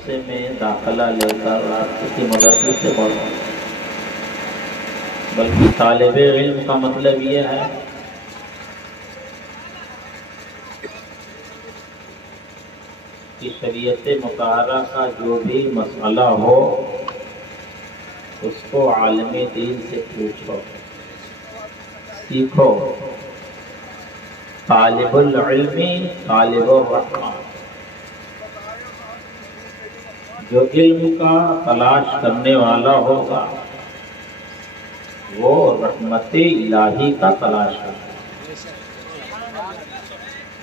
مدرسے میں داخلہ لے کر آپ کسی مدرسے سے پڑھو، بلکہ طالب علم کا مطلب یہ ہے کہ شریعت مطہرہ کا جو بھی مسئلہ ہو اس کو عالم دین سے پوچھو، سیکھو۔ طالب العلم طالب الرحمہ، جو علم کا تلاش کرنے والا ہوگا وہ رحمت الہی کا تلاش کرتا ہے۔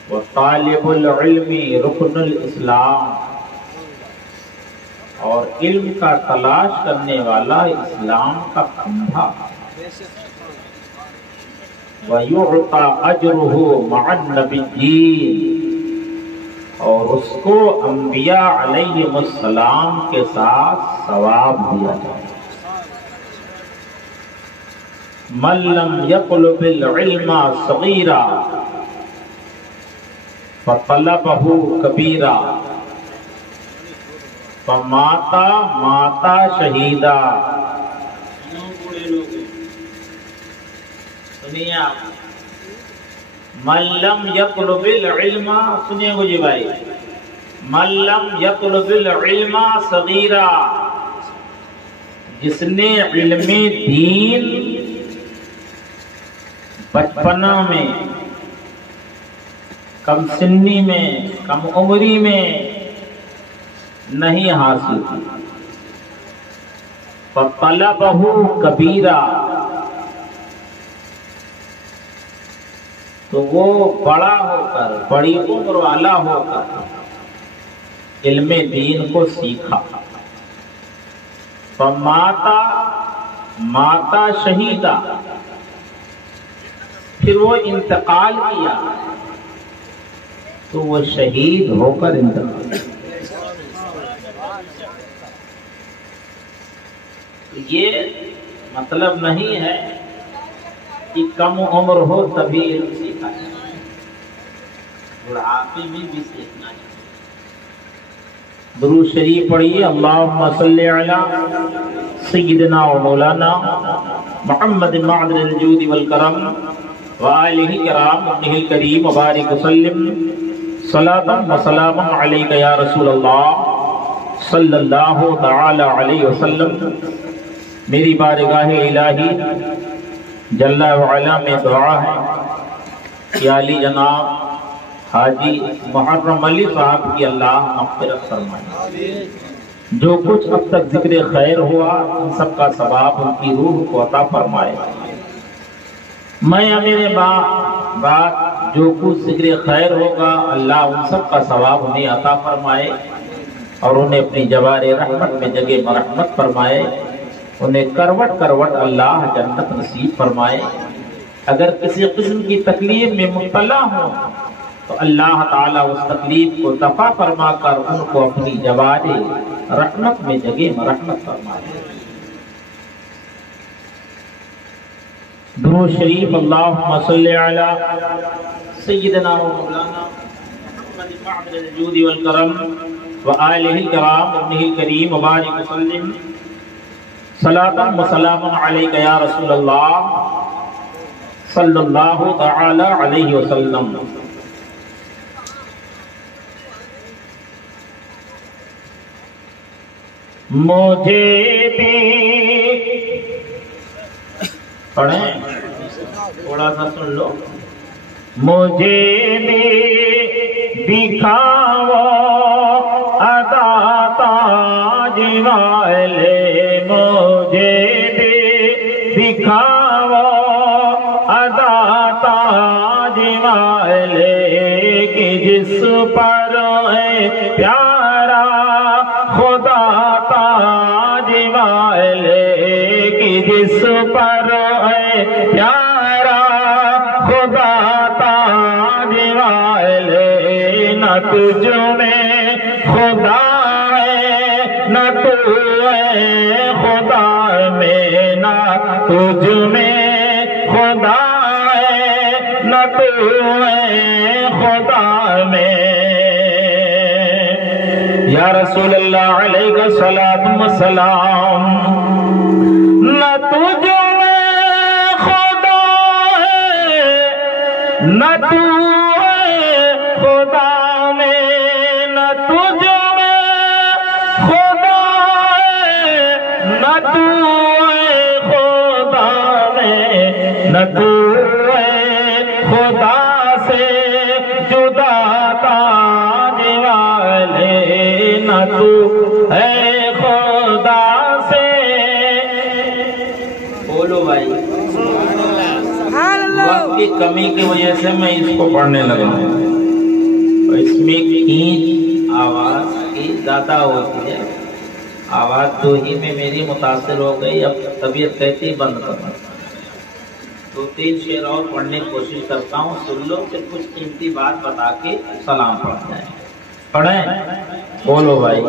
وطالب العلم رکن الاسلام، اور علم کا تلاش کرنے والا اسلام کا کھمبا۔ وَيُعْطَى أَجْرُهُ مَعَ النَّبِيِّينَ، اور اس کو انبیاء علیہم السلام کے ساتھ ثواب دیا جائے۔ مَن لَّمْ يَطْلُبِ الْعِلْمَ صَغِيرًا فَطَلَبَهُ كَبِيرًا فَمَاتَ شَهِيدًا۔ سنیے آپ، من لم یطلب العلم، سنیے مجھے بھائی، من لم یطلب العلم صغیرا، جس نے علم دین بچپنا میں، کم سنی میں، کم عمری میں نہیں حاصل کی، فطلبہ کبیرا، تو وہ بڑا ہو کر، بڑی عمر والا ہو کر علم دین کو سیکھا، ماتا شہیدا، پھر وہ انتقال کیا تو وہ شہید ہو کر انتقال کیا۔ یہ مطلب نہیں ہے کہ کم عمر ہو تبھی علم سیکھا جائے، بڑھاپے میں بھی سیکھنا ہے۔ درود شریف پڑھیے، اللہم صلی علی سیدنا و مولانا محمد معدن الجود والکرم وآلہ کرام ابنہ الکریم وبارک وسلم صلاۃ و سلام علیک یا رسول اللہ صلی اللہ تعالی علیہ وسلم۔ میری بارگاہ الہی جل وعلا میں دعا ہے کہ علی جناب حاجی محرم علی صاحب کی اللہ مغفرت فرمائے۔ جو کچھ اب تک ذکر خیر ہوا ان سب کا ثواب ان کی روح کو عطا فرمائے۔ میں یا میرے بعد جو کچھ ذکر خیر ہوگا اللہ ان سب کا ثواب انہیں عطا فرمائے، اور انہیں اپنی جوار رحمت میں جگہ مرحمت فرمائے، انہیں کروٹ کروٹ اللہ جنت نصیب فرمائے۔ اگر کسی قسم کی تکلیف میں مبتلا ہوں تو اللہ تعالیٰ اس تکلیف کو دفع فرما کر ان کو اپنی جوار رحمت میں جگہ مرحمت فرمائے۔ درود شریف، اللہم صلی علی سیدنا و مولانا محمد معدن الجود والکرم وآلہ الکرام ابنہ الکریم وبارک وسلم صلاۃ و سلام علیک یا رسول اللہ صلی اللہ تعالی علیہ وسلم۔ مجھے بھی پڑھیں، تھوڑا سا سن لو۔ مجھے بھی دکھاؤ ادا تاج والے، مجھے بھی دکھاؤ ادا تاج والے، کہ جس پر ہے پیارا خدا تاج والے، کہ جس پر ہے پیارا خدا تاج والے، نہ تجھ میں خدا ہے نہ تو ہے خدا میں، نہ تجھ میں خدا ہے نہ تو ہے خدا میں۔ یا رسول اللہ علیہ الصلوۃ والسلام نہ تجھ میں خدا ہے نہ تو ہے خدا میں، نہ تجھ میں خدا ہے نہ تو ہے خدا میں، نہ تو ہے خدا سے جدا تاج والے، نہ تو ہے خدا سے۔ بولو بھائی، وقت کی کمی کی وجہ سے میں اس کو پڑھنے لگا ہوں، اس میں کھینچ آواز کی زیادہ ہوتی ہے، آواز دو ہی میں میری متاثر ہو گئی، اب طبیعت کہتی بند کرنا۔ 2-3 شعر اور پڑھنے کی کوشش کرتا ہوں، سن لو، پھر کچھ قیمتی بات بتا کے سلام پڑھ جائیں۔ پڑھیں؟ بولو بھائی۔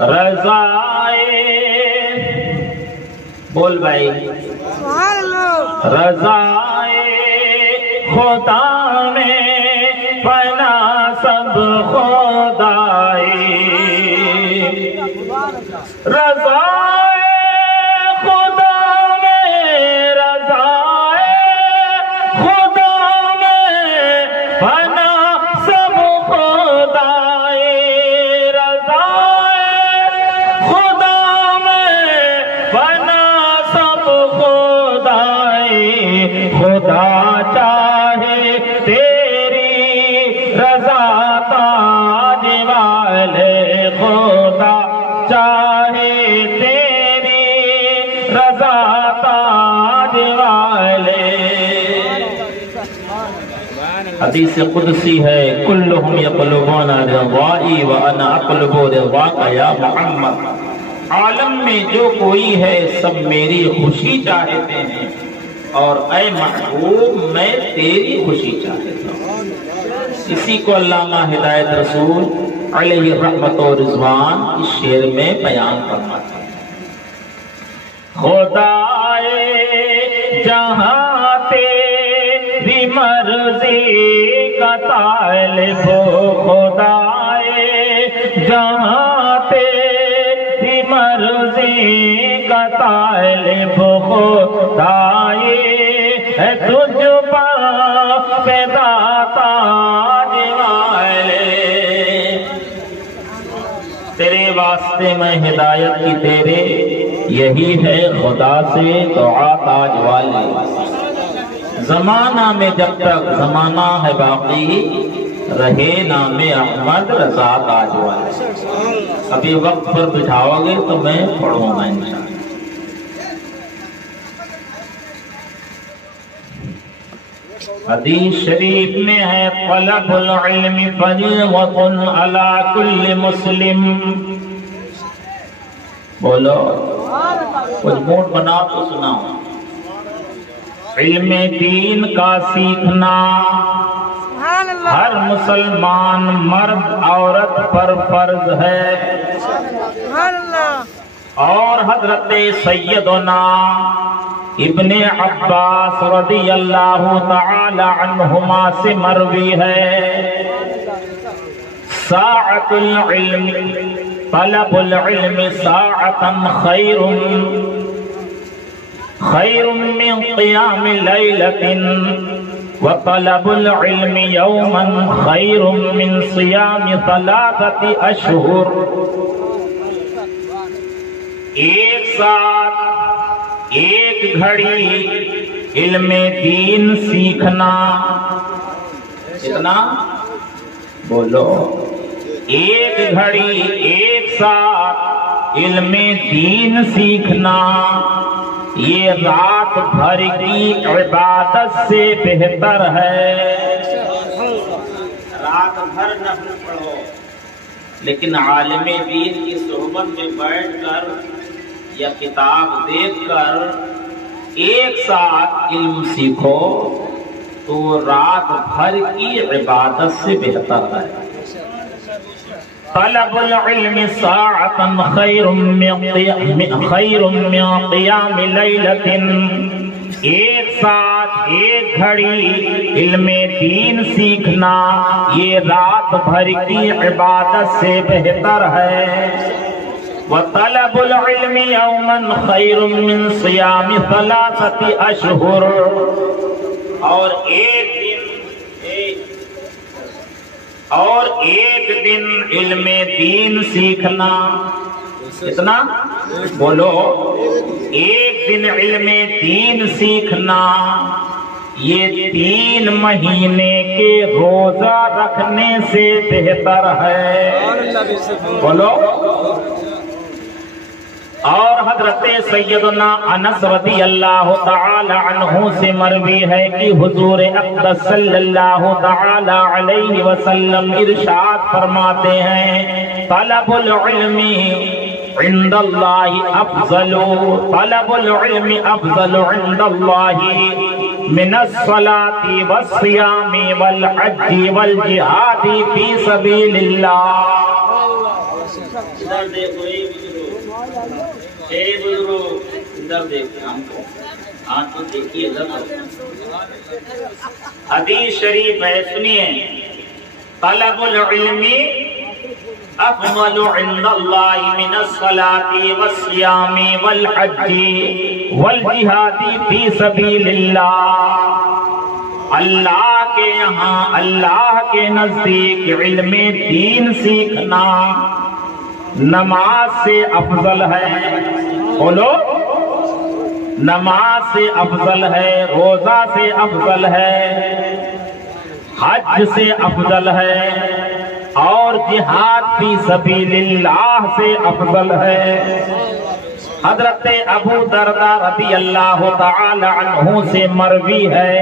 رضائے، بول بھائی، رضائے خدا میں پنا سب خدائی، رضائے خدا میں، رضائے خدا میں پنا سب خدائی، رضائے خدا میں پنا سب خدائی، خدا چاہے تیری رضا تاج والے، خدا چاہے تیری رضا تاج والے۔ حدیث قدسی ہے، کلہم یطلبون رضائی وانا اطلب رضاک یا محمد، عالم میں جو کوئی ہے سب میری خوشی چاہتے ہیں، اور اے محبوب میں تیری خوشی چاہتا ہوں۔ اسی کو علامہ ہدایت رسول علیہ رحمت و رضوان اس شعر میں بیان فرماتے ہیں۔ خدائے جہاں تیری مرضی کا طالب، خدائے جہاں تیری مرضی کا طالب، خدائے ہے تجھ پر پیدا تاج والے، تیرے واسطے میں ہدایت کی تیرے، یہی ہے خدا سے دعا تاج والے۔ زمانہ میں جب تک زمانہ ہے باقی، رہے نام احمد رضا تاج والے۔ ابھی وقت پر بٹھاؤ گے تو میں پڑھوں گا انشاءاللہ۔ حدیث شریف میں ہے، طلب العلم فریضۃ علی کل مسلم۔ بولو، کچھ موڈ بنا تو سناؤ۔ علم دین کا سیکھنا ہر مسلمان مرد عورت پر فرض ہے، اور حضرت سیدنا ابن عباس رضی اللہ تعالی عنہما سے مروی ہے، ساعۃ العلم، طلب العلم ساعۃ خیر من قیام لیلۃ، وطلب العلم یوما خیر من صیام 3 اشہر۔ ایک ساتھ ایک گھڑی علم دین سیکھنا، کتنا؟ بولو، ایک گھڑی ایک ساتھ علم دین سیکھنا، یہ رات بھر کی عبادت سے بہتر ہے۔ رات بھر نفل پڑھو، لیکن عالم دین کی صحبت میں بیٹھ کر یا کتاب دیکھ کر ایک ساتھ علم سیکھو تو رات بھر کی عبادت سے بہتر ہے۔ طلب العلم ساعة خیر من قیام لیلۃ، ایک ساتھ ایک گھڑی علم دین سیکھنا یہ رات بھر کی عبادت سے بہتر ہے۔ وَطَلَبُ الْعِلْمِ يَوْمًا خَيْرٌ مِّن صِيَامِ ثَلَاثَةِ أَشْهُرٍ، اور ایک دن علم دین سیکھنا، کتنا؟ بولو، ایک دن علم دین سیکھنا یہ 3 مہینے کے روزہ رکھنے سے بہتر ہے۔ بولو۔ اور حضرت سیدنا انس رضی اللہ تعالی عنہ سے مروی ہے کہ حضور اقدس صلی اللہ تعالی علیہ وسلم ارشاد فرماتے ہیں، طلب العلم عند اللہ افضل، طلب العلم افضل عند اللہ من الصلاة والصیام والحج والجہاد فی سبیل اللہ۔ اے بزرگو ادھر دیکھیں ہم کو، آج تو دیکھیے حدیث شریف ہے، سنیے، طلب العلم افضل عند اللہ من الصلاة والصیام والحج والجہاد فی سبیل اللہ۔ اللہ کے یہاں، اللہ کے نزدیک علم دین سیکھنا نماز سے افضل ہے۔ بولو، نماز سے افضل ہے، روزہ سے افضل ہے، حج سے افضل ہے، اور جہاد فی سبیل اللہ سے افضل ہے۔ حضرت ابو درداء رضی اللہ تعالی عنہ سے مروی ہے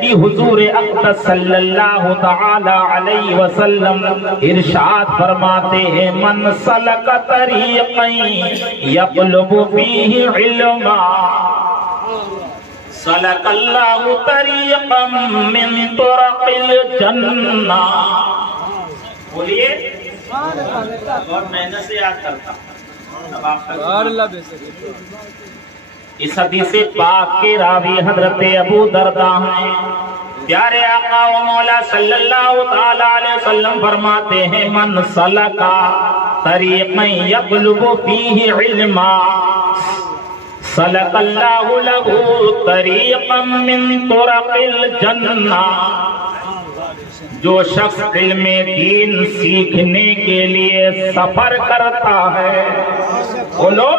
کہ حضور اقدس صلی اللہ تعالی علیہ وسلم ارشاد فرماتے ہیں، من سلک طریقا یطلب فیہ علما سلک اللہ طریقا من طرق الجنہ۔ بولیے، اور محنت سے یاد کرتا ہوں۔ اس حدیث پاک کے راوی حضرت ابو درداء ہیں۔ پیارے آقا و مولا صلی اللہ تعالی علیہ وسلم فرماتے ہیں، من سلکا طریقا یطلب فیہ علما سلک اللہ لہ طریقا من طرق الجنہ۔ جو شخص علم دین سیکھنے کے لیے سفر کرتا ہے، بولو،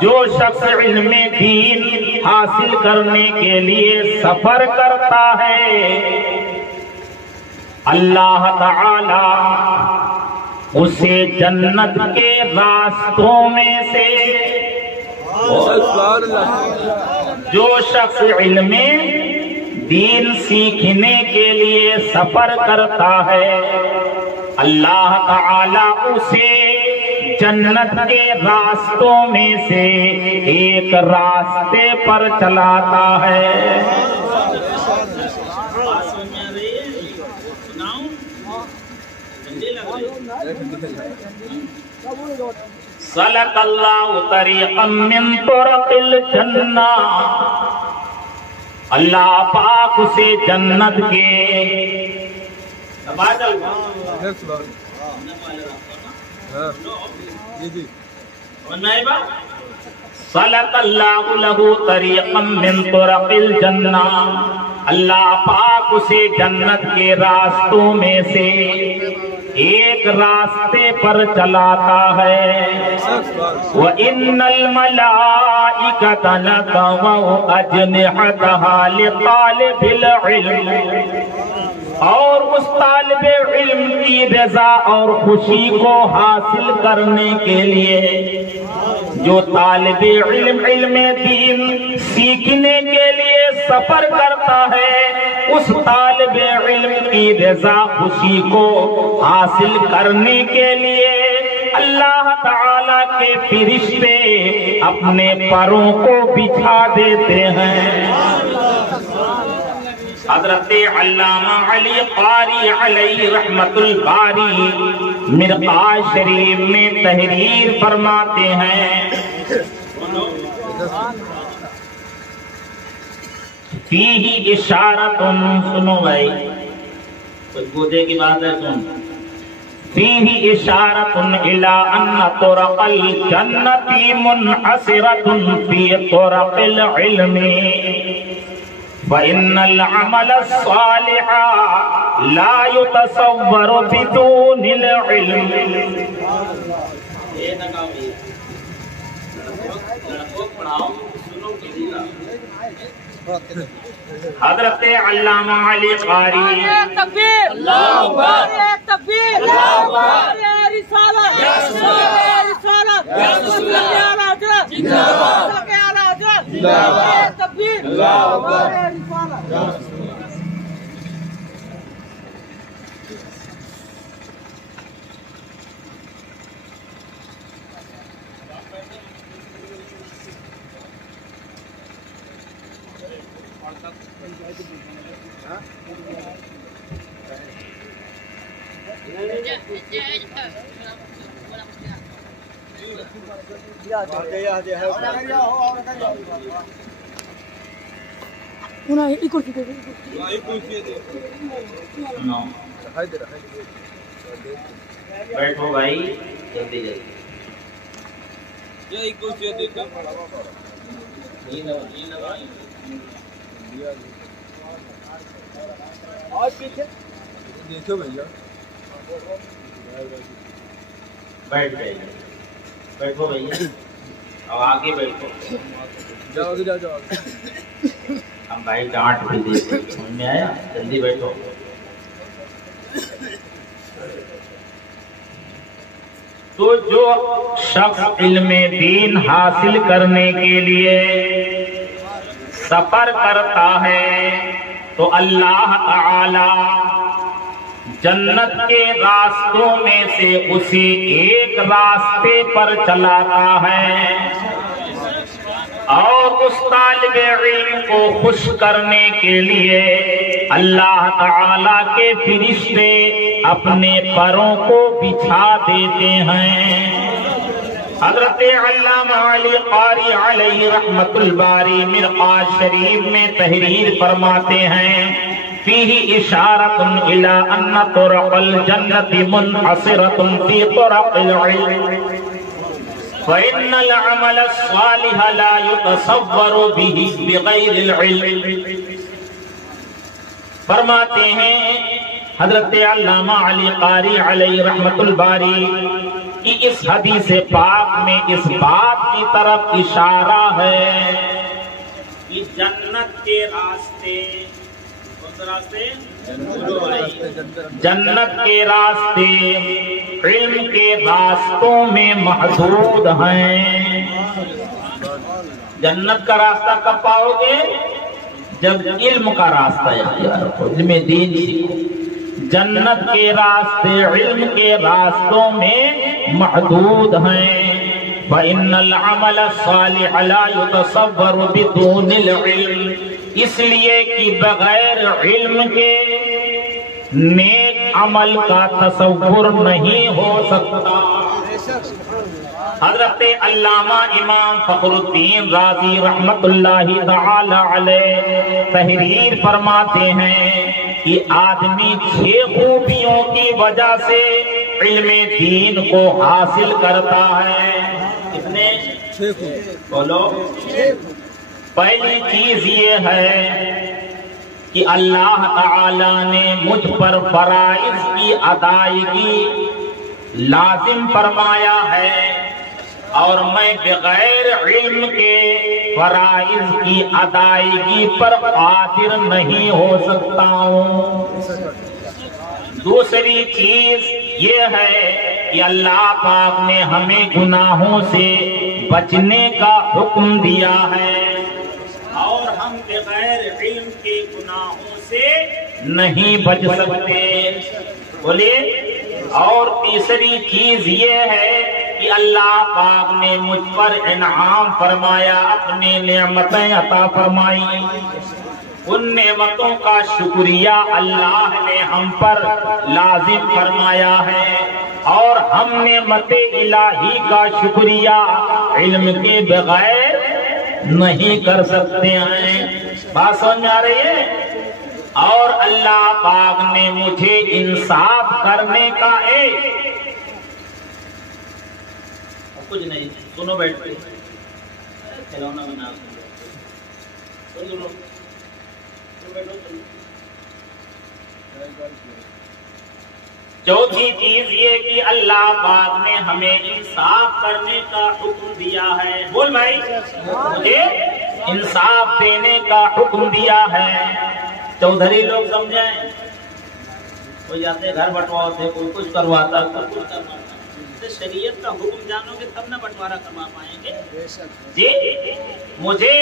جو شخص علم دین حاصل کرنے کے لیے سفر کرتا ہے، اللہ تعالی اسے جنت کے راستوں میں سے، جو شخص علم دین سیکھنے کے لیے سفر کرتا ہے، اللہ تعالی اسے جنت کے راستوں میں سے ایک راستے پر چلاتا ہے۔ سلک اللہ طریقا من طرق الجنہ، اللہ پاک اسے جنت کے سلک اللہ لہ طریقا من طرق الجنہ، اللہ پاک اسے جنت کے راستوں میں سے ایک راستے پر چلاتا ہے۔ وَإِنَّ الْمَلَائِكَةَ لَتَضَعُ أَجْنِحَتَهَا لِطَالِبِ الْعِلْمِ، اور اس طالب علم کی رضا اور خوشی کو حاصل کرنے کے لیے، جو طالب علم علم دین سیکھنے کے لیے سفر کرتا ہے، اس طالب علم کی رضا خوشی کو حاصل کرنے کے لیے اللہ تعالیٰ کے فرشتے اپنے پروں کو بچھا دیتے ہیں۔ حضرت علامہ علی قاری علیہ رحمت الباری مرقات شریف میں تحریر فرماتے ہیں، فیہ اشارتن، سنو بھائی کچھ گوجے کی بات ہے، سن. فیہ اشارتن الی ان طرق الجنت منحصرۃ فی طرق العلم فإن العمل الصالح لا يتصور بدون العلم. حضرت علامہ علی قاری تکبیر، اللہ اکبر، تکبیر، اللہ اکبر، رسالت، رسالت، رسالت، زندہ باد، تکبیر، اللہ اکبر، رسالت. بیٹھو بھائی جلدی جلدی. بیٹھ جائیے، بیٹھو بھیا، اب آگے بیٹھو. ہم بھائی ڈانٹ بھی دیتے، سمجھ میں آیا؟ جلدی بیٹھو. تو جو شخص علم دین حاصل کرنے کے لیے سفر کرتا ہے تو اللہ تعالی جنت کے راستوں میں سے اسے ایک راستے پر چلاتا ہے اور اس طالب علم کو خوش کرنے کے لیے اللہ تعالی کے فرشتے اپنے پروں کو بچھا دیتے ہیں. حضرت علامہ علی قاری علیہ رحمت الباری مرقات شریف میں تحریر فرماتے ہیں فیہ اشارۃ الی ان طرق الجنت منحصرۃ فی طرق العلم فإن العمل الصالح لا يتصور به بغیر العلم. فرماتے ہیں حضرت علامہ علی قاری علیہ رحمت الباری کہ اس حدیث پاک میں اس بات کی طرف اشارہ ہے کہ جنت کے راستے، جنت کے راستے علم کے راستوں میں محدود ہیں. جنت کا راستہ کب پاؤ گے؟ جب علم کا راستہ علم دین سیکھو. جنت کے راستے علم کے راستوں میں محدود ہیں. فَإِنَّ الْعَمَلَ الصَّالِحَ لَا يُتَصَوَّرُ بِدُونِ الْعِلْمِ، اس لیے کہ بغیر علم کے نیک عمل کا تصور نہیں ہو سکتا. حضرت علامہ امام فخر الدین رازی رحمت اللہ تعالی علیہ تحریر فرماتے ہیں کہ آدمی 6 خوبیوں کی وجہ سے علم دین کو حاصل کرتا ہے. کتنے؟ 6 بولو. پہلی چیز یہ ہے کہ اللہ تعالی نے مجھ پر فرائض کی ادائیگی لازم فرمایا ہے اور میں بغیر علم کے فرائض کی ادائیگی پر قادر نہیں ہو سکتا ہوں. دوسری چیز یہ ہے کہ اللہ پاک نے ہمیں گناہوں سے بچنے کا حکم دیا ہے اور ہم بغیر علم کے گناہوں سے نہیں بچ سکتے. بولیے. اور تیسری چیز یہ ہے کہ اللہ پاک نے مجھ پر انعام فرمایا، اپنی نعمتیں عطا فرمائی. ان نعمتوں کا شکریہ اللہ نے ہم پر لازم فرمایا ہے اور ہم نعمت الہی کا شکریہ علم کے بغیر نہیں کر سکتے ہیں. بات سمجھ میں آ رہی ہے؟ اور اللہ پاک نے مجھے انصاف کرنے کا کچھ نہیں، سنو بیٹھ کے کھلونا بنا سنو چوتھی چیز یہ کہ اللہ پاک نے ہمیں انصاف کرنے کا حکم دیا ہے. بول بھائی، مجھے انصاف دینے کا حکم دیا ہے. چودھری لوگ سمجھیں، کوئی جاتے گھر بٹواتے، کوئی کچھ کرواتا، کوئی کچھ کرواتا. شریعت کا حکم جانو گے تب نہ بٹوارا کروا پائیں گے. جی، مجھے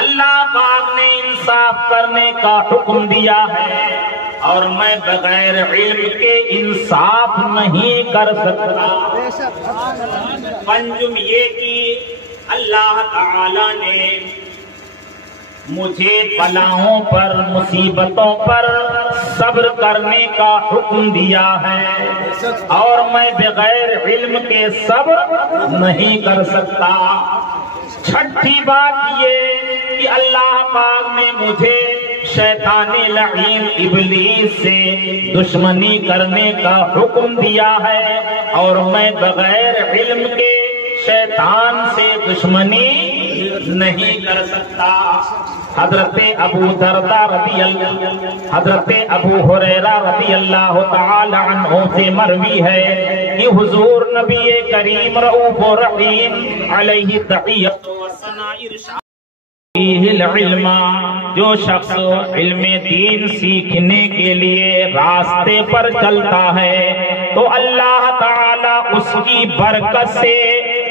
اللہ پاک نے انصاف کرنے کا حکم دیا ہے اور میں بغیر علم کے انصاف نہیں کر سکتا. پنجم یہ کہ اللہ تعالی نے مجھے بلاؤں پر، مصیبتوں پر صبر کرنے کا حکم دیا ہے اور میں بغیر علم کے صبر نہیں کر سکتا. چھٹی بات یہ کہ اللہ پاک نے مجھے شیطان لعین ابلیس سے دشمنی کرنے کا حکم دیا ہے اور میں بغیر علم کے شیطان سے دشمنی نہیں کر سکتا. حضرت ابو درداء رضی اللہ، حضرت ابو ہریرہ رضی اللہ تعالی عنہ سے مروی ہے کہ حضور نبی کریم رؤوف رحیم علیہ تحیۃ و ثناء ارشاد العلم، جو شخص علم دین سیکھنے کے لیے راستے پر چلتا ہے تو اللہ تعالی اس کی برکت سے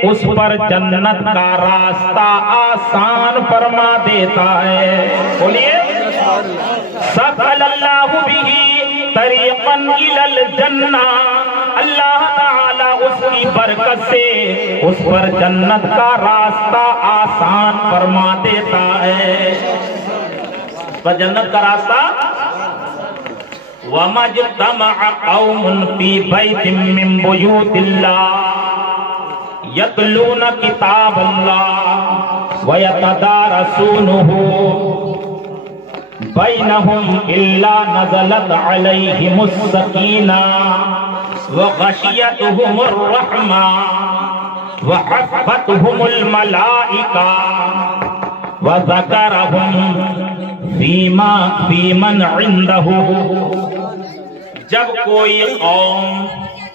اس پر جنت کا راستہ آسان فرما دیتا ہے. بولیے، سہل اللہ بہ طریقا الی الجنہ. اللہ تعالی اس کی برکت سے اس پر جنت کا راستہ آسان فرما دیتا ہے. پر جنت کا راستہ وَمَا اجْتَمَعَ قَوْمٌ فِي بَيْتٍ مِّن بُيُوتِ اللَّهِ يَتْلُونَ كِتَابَ اللَّهِ وَيَتَدَارَسُونَهُ بَيْنَهُمْ إِلَّا نَزَلَتْ عَلَيْهِمُ السَّكِينَةُ وَغَشِيَتْهُمُ الرَّحْمَةُ وَحَفَّتْهُمُ الْمَلَائِكَةُ وَذَكَرَهُمْ فِي مَنْ عِنْدَهُ. جب کوئی قوم،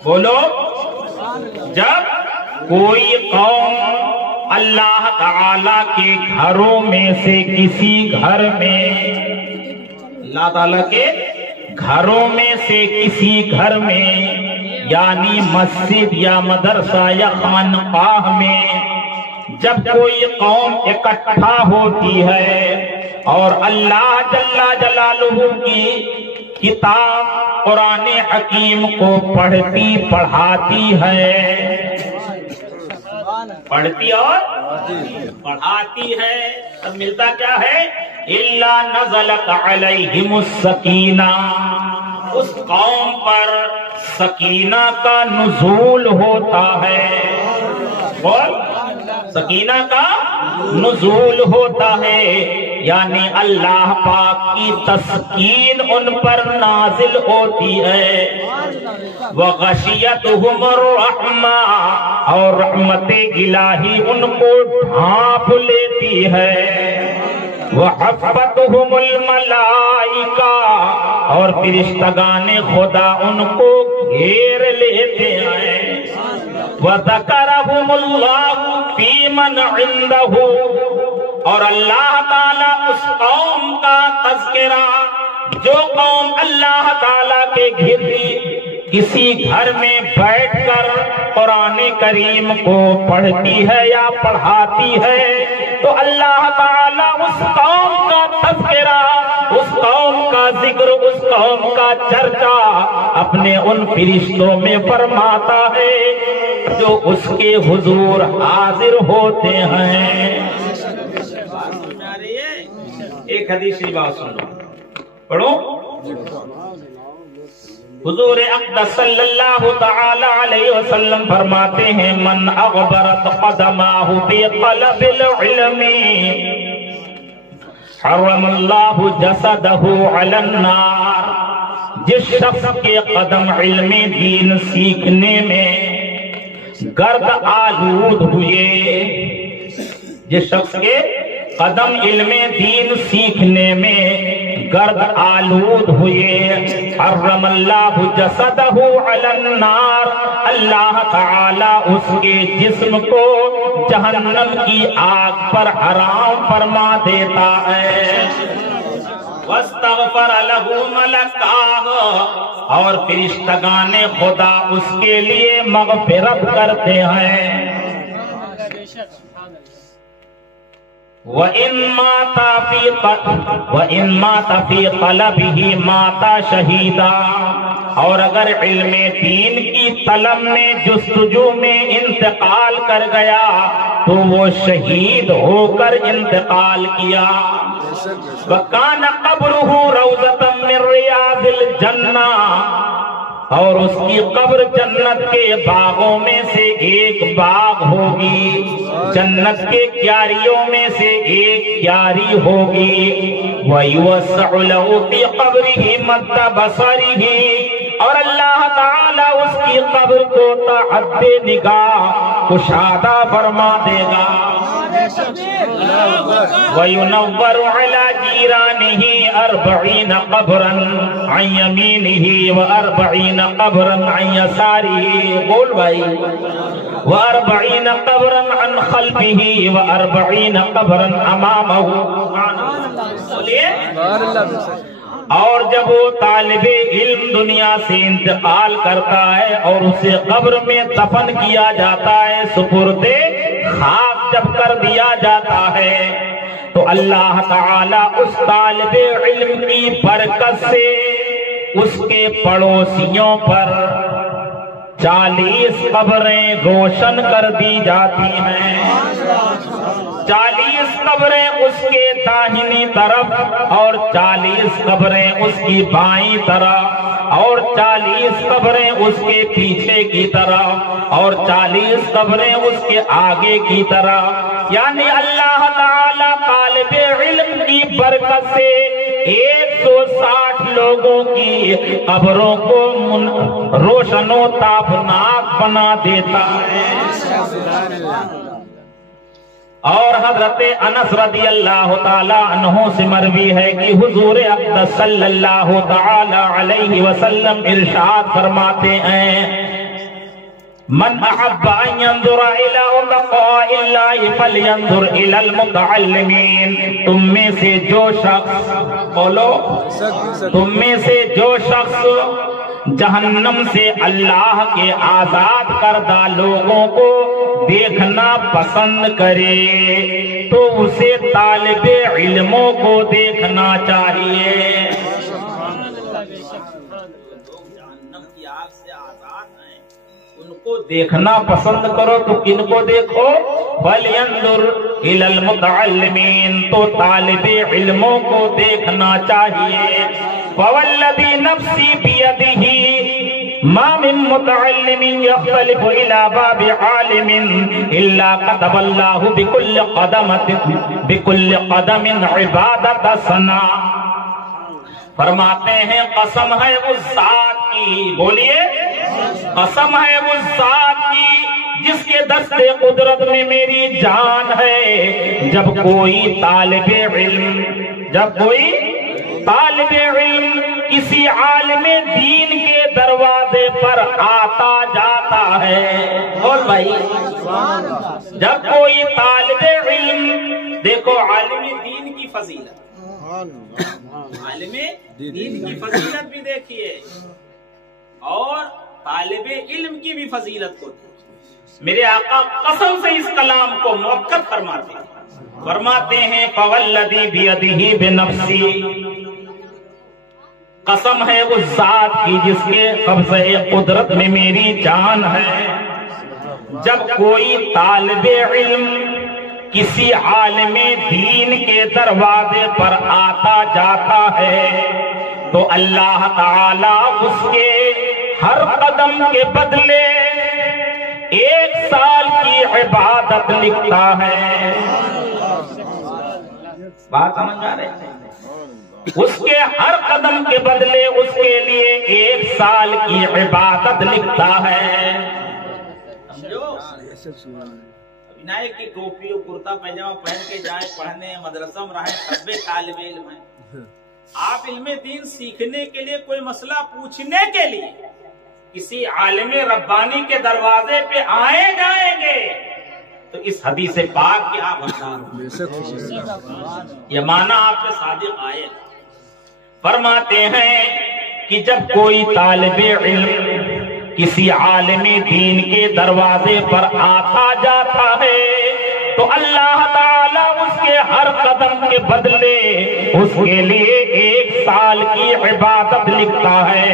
بولو، جب کوئی قوم اللہ تعالی کے گھروں میں سے کسی گھر میں، اللہ تعالی کے گھروں میں سے کسی گھر میں، یعنی مسجد یا مدرسہ یا خانقاہ میں جب کوئی قوم اکٹھا ہوتی ہے اور اللہ جل جلالہ کی کتاب قرآن حکیم کو پڑھتی پڑھاتی ہے، پڑھتی اور پڑھاتی ہے، تب ملتا کیا ہے؟ الا نزلت علیہم السکینہ. اس قوم پر سکینہ کا نزول ہوتا ہے. بول، سکینہ کا نزول ہوتا ہے، یعنی اللہ پاک کی تسکین ان پر نازل ہوتی ہے. وغشیتہم الرحمہ، اور رحمت الہی ان کو ڈھانپ لیتی ہے. وحفتہم الملائکہ، اور فرشتگان خدا ان کو گھیر لیتے ہیں. وذکرہم اللہ فی من عندہ، اور اللہ تعالیٰ اس قوم کا تذکرہ، جو قوم اللہ تعالیٰ کے گھری کسی گھر میں بیٹھ کر قرآن کریم کو پڑھتی ہے یا پڑھاتی ہے، تو اللہ تعالیٰ اس قوم کا تذکرہ، اس قوم کا ذکر، اس قوم کا چرچا اپنے ان فرشتوں میں فرماتا ہے جو اس کے حضور حاضر ہوتے ہیں. ایک حدیث کی بات سنو، پڑھو. حضور اقدس صلی اللہ تعالی علیہ وسلم فرماتے ہیں، من اغبرت قدماہ بطلب العلم حرم اللہ جسدہ علی النار، جس شخص کے قدم علم دین سیکھنے میں گرد آلود ہوئے، جس شخص کے قدم علم دین سیکھنے میں گرد آلود ہوئے، حرم اللہ جسدہ علی النار، اللہ تعالی اس کے جسم کو جہنم کی آگ پر حرام فرما دیتا ہے۔ واستغفر له ملکاہ، اور فرشتگان خدا اس کے لیے مغفرت کرتے ہیں۔ وَإِن مَاتَ فِي طَلَبِهِ مَاتَ شَهِيدًا، اور اگر علم دین کی طلب میں جستجو میں انتقال کر گیا تو وہ شہید ہو کر انتقال کیا۔ وَكَانَ قَبْرُهُ رَوْضَةً مِّن رِّيَاضِ الْجَنَّةِ، اور اس کی قبر جنت کے باغوں میں سے ایک باغ ہوگی، جنت کے کیاریوں میں سے ایک کیاری ہوگی۔ وَيُوَسَّعُ لَهُ فِي قَبْرِهِ مَدَّ بَصَرِهِ، اور اللہ تعالی اس کی قبر کو حد نگاہ کشادہ فرما دے گا۔ وَيُنَوَّرُ عَلَى جِيرَانِهِ 40 قبرا عن يمينه و40 قبرا عن يساره، بول بھائی، و40 قبرا عن خلفه و40 قبرا امامه۔ اور جب وہ طالب علم دنیا سے انتقال کرتا ہے اور اسے قبر میں دفن کیا جاتا ہے، سپرد خاک جب کر دیا جاتا ہے، تو اللہ تعالی اس طالب علم کی برکت سے اس کے پڑوسیوں پر 40 قبریں روشن کر دی جاتی ہیں۔ 40 قبریں اس کے داہنی طرف اور 40 قبریں اس کی بائیں طرف اور 40 قبریں اس کے پیچھے کی طرف اور 40 قبریں اس کے آگے کی طرف، یعنی اللہ تعالی طالب علم کی برکت سے 160 لوگوں کی قبروں کو روشن و تابناک بنا دیتا ہے۔ اور حضرت انس رضی اللہ تعالی عنہ سے مروی ہے کہ حضور اقدس صلی اللہ تعالی علیہ وسلم ارشاد فرماتے ہیں، من احب ان ينظر الى عتقاء الله فلينظر الى المتعلمين، تم میں سے جو شخص، بولو، تم میں سے جو شخص جہنم سے اللہ کے آزاد کردہ لوگوں کو دیکھنا پسند کرے تو اسے طالب علموں کو دیکھنا چاہیے۔ جہنم کی آگ سے آزاد ہیں، ان کو دیکھنا پسند کرو تو کن کو دیکھو؟ فَلْيَنْظُرْ إِلَى الْمُتَعَلِّمِينَ، تو طالب علموں کو دیکھنا چاہیے۔ فَوَالَّذِي نَفْسِي بِيَدِهِ مَا مِن مُتَعَلِّمٍ يَخْتَلِفُ إِلَى بَابِ عَالِمٍ إِلَّا كَتَبَ اللَّهُ بِكُلِّ قَدَمٍ عِبَادَةَ سَنَةٍ۔ فرماتے ہیں قسم ہے اس ذات کی، بولیے، قسم ہے اس ذات کی جس کے دست قدرت میں میری جان ہے، جب کوئی طالب علم کسی عالم دین کے دروازے پر آتا جاتا ہے، اور بھائی جب کوئی طالب علم، دیکھو عالم دین کی فضیلت، عالم دین کی فضیلت بھی دیکھیے اور طالب علم کی بھی فضیلت کو دیکھیے۔ میرے آقا قسم سے اس کلام کو مؤکد فرماتے ہیں فوالذی بیدہ بنفسی، قسم ہے اس ذات کی جس کے قبضہ قدرت میں میری جان ہے، جب کوئی طالب علم کسی عالم دین کے دروازے پر آتا جاتا ہے تو اللہ تعالی اس کے ہر قدم کے بدلے 1 سال کی عبادت لکھتا ہے۔ بات سمجھ آ رہے ہیں؟ اس کے ہر قدم کے بدلے اس کے لیے 1 سال کی عبادت لکھتا ہے. ونائک کی ٹوپی اور کرتا پیجامہ پہن کے جائیں پڑھنے مدرسہ میں رہیں تب بھی طالب علم ہیں. آپ علم دین سیکھنے کے لیے کوئی مسئلہ پوچھنے کے لیے کسی عالم ربانی کے دروازے پہ آئے جائیں گے تو اس حدیث پاک کی آپ یہ مانا آپ کے صادق آئے. فرماتے ہیں کہ جب کوئی طالب علم کسی عالم دین کے دروازے پر آتا جاتا ہے تو اللہ تعالیٰ اس کے ہر قدم کے بدلے اس کے لیے 1 سال کی عبادت لکھتا ہے.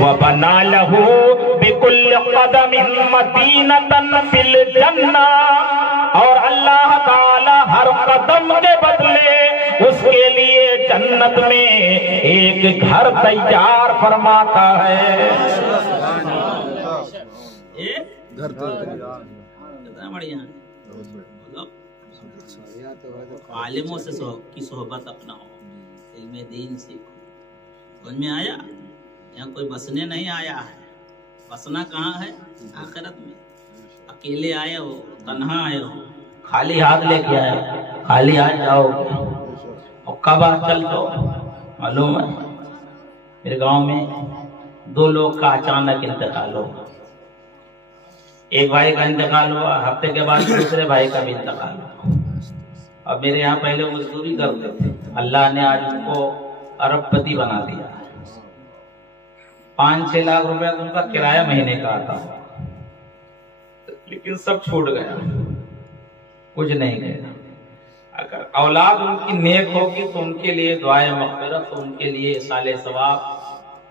وَبَنَا لَهُ بِكُلِّ قَدَمٍ مَدِينَةً فِي الْجَنَّةِ اور اللہ تعالیٰ ہر قدم کے بدلے اس کے لیے جنت میں ایک گھر تیار فرماتا ہے. بڑھیا عالموں سے کی صحبت اپناؤ، علم دین سیکھو. سمجھ میں آیا؟ یہاں کوئی بسنے نہیں آیا ہے. بسنا کہاں ہے؟ آخرت میں. اکیلے آئے ہو، تنہا آئے ہو، خالی ہاتھ لے کے آئے خالی ہاتھ جاؤ اور کب چل دو. معلوم ہے میرے گاؤں میں 2 لوگ کا اچانک انتقال ہو. ایک بھائی کا انتقال ہوا، ہفتے کے بعد دوسرے بھائی کا بھی انتقال ہوا. اب میرے یہاں پہلے مزدوری کرتے تھے، اللہ نے آج ان کو ارب پتی بنا دیا. 5-6 لاکھ روپے ان کا کرایہ مہینے کا آتا، لیکن سب چھوٹ گیا، کچھ نہیں گیا. اگر اولاد ان کی نیک ہوگی تو ان کے لیے دعائے مغفرت، تو ان کے لیے صالح ثواب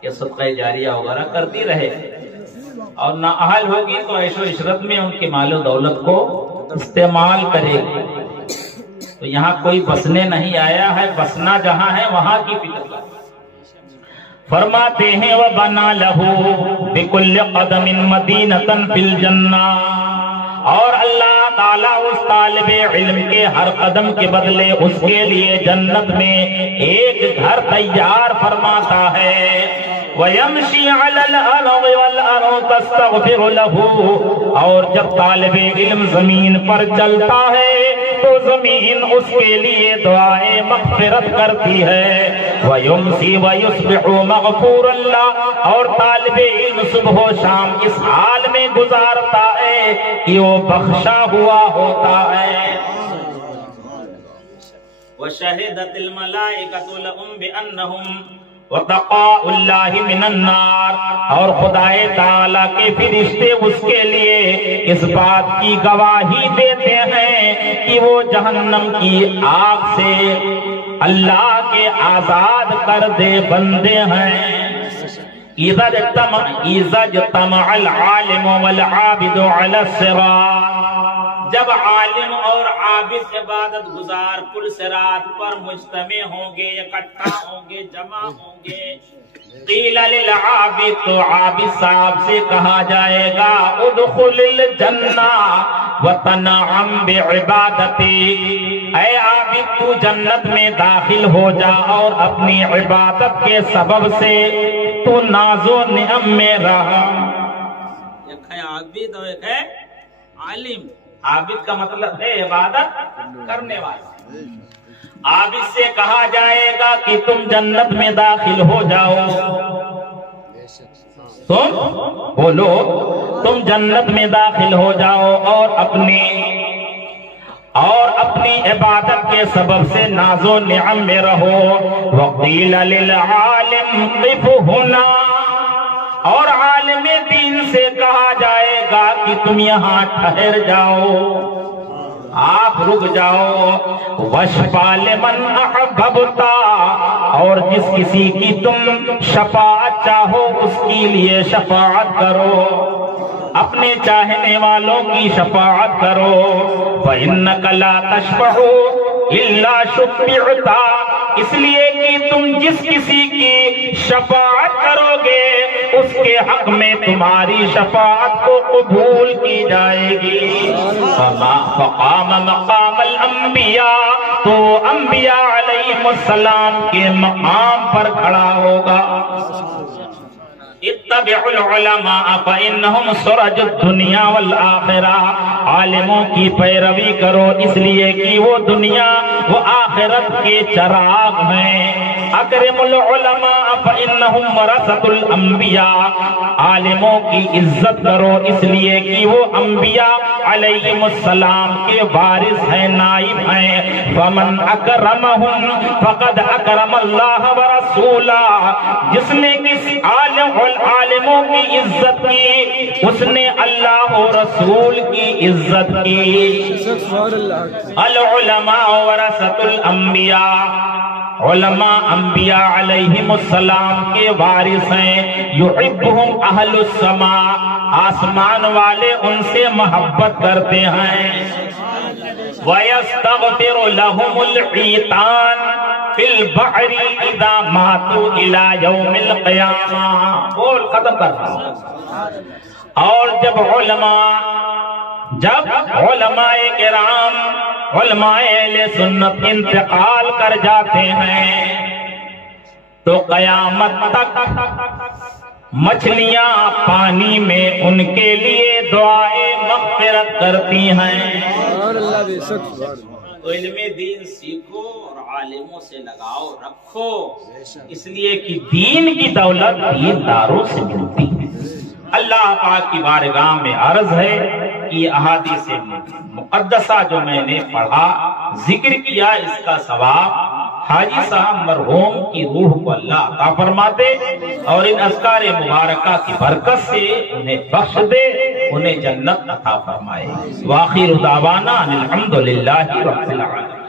یا صدقہ جاریہ وغیرہ کرتی رہے، اور نااہل ہوگی تو عیش و عشرت میں ان کی مال و دولت کو استعمال کرے گی. تو یہاں کوئی بسنے نہیں آیا ہے، بسنا جہاں ہے وہاں کی فکر کرو. فرماتے ہیں وَبَنَا لَهُ بِكُلِّ قَدَمٍ مَدِينَةً فِي الْجَنَّةِ اور اللہ تعالیٰ اس طالب علم کے ہر قدم کے بدلے اس کے لیے جنت میں ایک گھر تیار فرماتا ہے. وَيَمْشِي عَلَى الْأَرْضِ وَالْأَرْضُ تَسْتَغْفِرُ لَهُ اور جب طالب علم زمین پر چلتا ہے تو زمین اس کے لیے دعائیں مغفرت کرتی ہے. وَيُمْسِي وَيُصْبِحُ مَغْفُورًا لَهُ اور طالب علم صبح و شام اس حال میں گزارتا ہے کہ وہ بخشا ہوا ہوتا ہے. وَشَهِدَتِ الْمَلَائِكَةُ لَهُمْ بِأَنَّهُمْ وَتَقَاءُ اللَّهِ مِنَ النَّارِ اور خدائے تعالیٰ کے فرشتے اس کے لیے اس بات کی گواہی دیتے ہیں کہ وہ جہنم کی آگ سے اللہ کے آزاد کر دے بندے ہیں. اِذَا اجْتَمَعَ الْعَالِمُ وَالْعَابِدُ عَلَى الصِّرَاطِ جب عالم اور عابد عبادت گزار پل صراط پر مجتمع ہوں گے، اکٹھا ہوں گے، جمع ہوں گے. قیل للعابد تو عابد صاحب سے کہا جائے گا ادخل الجنہ وتنعم بعبادتی اے عابد تو جنت میں داخل ہو جا اور اپنی عبادت کے سبب سے تو ناز و نعم میں رہا. ایک ہے عابد اور ایک ہے عالم. عابد کا مطلب ہے عبادت کرنے والا. عابد سے کہا جائے گا کہ تم جنت میں داخل ہو جاؤ. تم بولو تم جنت میں داخل ہو جاؤ اور اپنی عبادت کے سبب سے ناز و نعم میں رہو. وقیل للعالم قف ہنا اور عالم دین سے کہا جائے گا کہ تم یہاں ٹھہر جاؤ، آپ رک جاؤ. وَشْفَعْ لِمَنْ أَحْبَبْتَ اور جس کسی کی تم شفاعت چاہو اس کے لیے شفاعت کرو، اپنے چاہنے والوں کی شفاعت کرو. فَإِنَّكَ لَا تَشْفَعُ إِلَّا شُفِّعْتَ اس لیے کہ تم جس کسی کی شفاعت کرو گے اس کے حق میں تمہاری شفاعت کو قبول کی جائے گی. فقام مقام الانبیاء تو انبیاء علیہم السلام کے مقام پر کھڑا ہوگا۔ اتبعوا العلماء فإنهم سرج الدنیا والآخرہ، عالموں کی پیروی کرو اس لیے کہ وہ دنیا و آخرت کے چراغ ہیں۔ اکرم العلماء فإنهم ورثۃ الانبیاء، عالموں کی عزت کرو اس لیے کہ وہ انبیاء علیہم السلام کے وارث ہیں، نائب ہیں۔ فمن اکرمہم فقد اکرم اللہ ورسولہ، جس نے کسی عالموں کی عزت کی اس نے اللہ و رسول کی عزت کی۔ العلماء ورثۃ الانبیاء، علماء انبیاء علیہم السلام کے وارث ہیں۔ یحبہم اہل السماء، آسمان والے ان سے محبت کرتے ہیں۔ وَيَسْتَغْفِرُ لَهُمُ الْحِيتَانِ فِي الْبَحْرِ إِذَا مَاتُوا إِلَى يَوْمِ الْقِيَامَةِ، بول ختم کر۔ اور جب علماء کرام، علماء اہل سنت انتقال کر جاتے ہیں تو قیامت تک مچھلیاں پانی میں ان کے لیے دعائے مغفرت کرتی ہیں۔ تو علم دین سیکھو اور عالموں سے لگاؤ رکھو، اس لیے کہ دین کی دولت دینداروں سے ملتی ہے۔ اللہ پاک کی بارگاہ میں عرض ہے کہ یہ احادیث مقدسہ جو میں نے پڑھا، ذکر کیا، اس کا ثواب حاجی صاحب مرحوم کی روح کو اللہ عطا فرما دے اور ان اذکار مبارکہ کی برکت سے انہیں بخش دے، انہیں جنت عطا فرمائے۔ وآخر دعوانا الحمدللہ رب العالمین۔